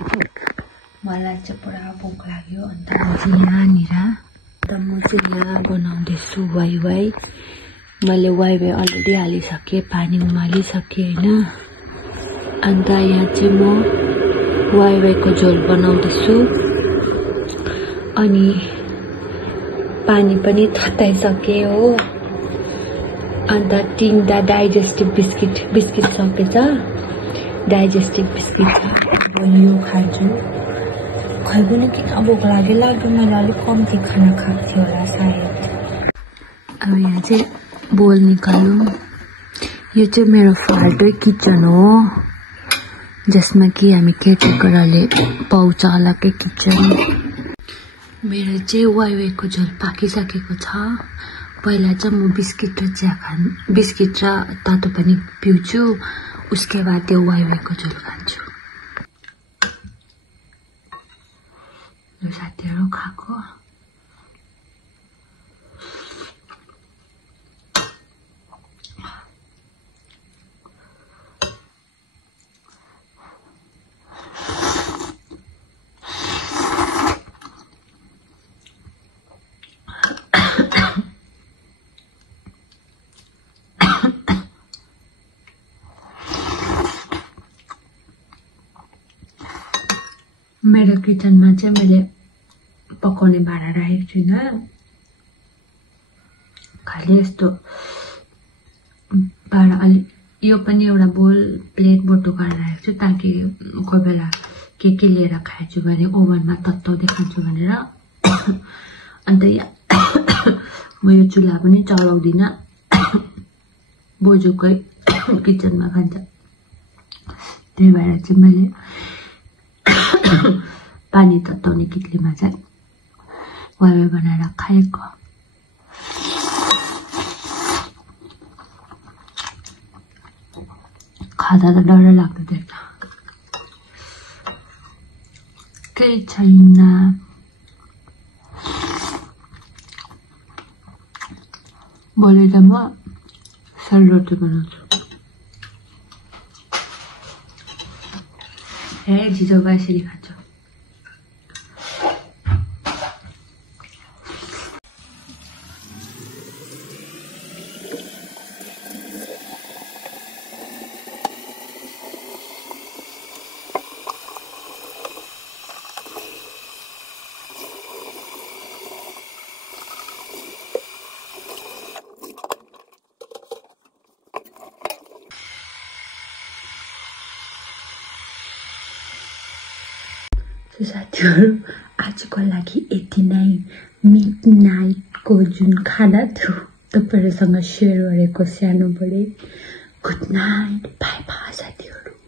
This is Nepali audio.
मलाई चाहिँ पुरा भोक लाग्यो अन्त म चाहिँ यहाँ बनाउँदैछु वाइवाई। मैले वाइवाई अलरेडी हालिसकेँ, पानी उमालिसकेँ हैन। अन्त यहाँ चाहिँ म वाइवाईको झोल बनाउँदैछु अनि पानी पनि तताइसकेँ हो। अन्त 3टा डाइजेस्टिभ बिस्किट सकेछ, डाइजेस्टिभ बिस्किट छ। यो खान्छु। खै पनि किन भोक लाग्यो मैले अलिक कम्ती खाना खाएको थिएँ होला सायद। अब यहाँ चाहिँ बोल निकालौँ। यो चाहिँ मेरो फाल्टै किचन हो जसमा कि हामी केटाकेटीले पाउँछ अलग्गै किचन। मेरो चाहिँ वाइवाईको झोल पाकिसकेको छ। पहिला चाहिँ म बिस्किट र तातो पानी पिउँछु, उसके बाद त्यो वाइवाईको झोल खान्छु। साथीहरु खाएको मेरो किचनमा चाहिँ मैले पकाउने भाँडा राखेको छुइनँ, खाली यस्तो भाँडा अलि यो पनि एउटा बोल प्लेट बटुका राखेको छु ताकि कोही बेला के लिएर खान्छु भने ओभनमा तताउँदै खान्छु भनेर। अन्त म यो चुल्हा पनि चलाउँदिनँ, बोजूकै किचनमा खान्छ। त्यही भएर चाहिँ मैले पानी तताउने कित्लीमा चाहिँ वाइवाई बनाएर खाएको। खाँदा त डरै लाग्दो देख्दा केही छैन। भोलि त म सेलरोटी बनाउँछु। झिजो बाँसरी खान्छ। साथीहरु आजको लागि यति नै। मिडनाइटको जुन खाना थियो तपाईहरुसँग शेयर गरेको सानो बडे। गुड नाइट, बाइ बाइ साथीहरु।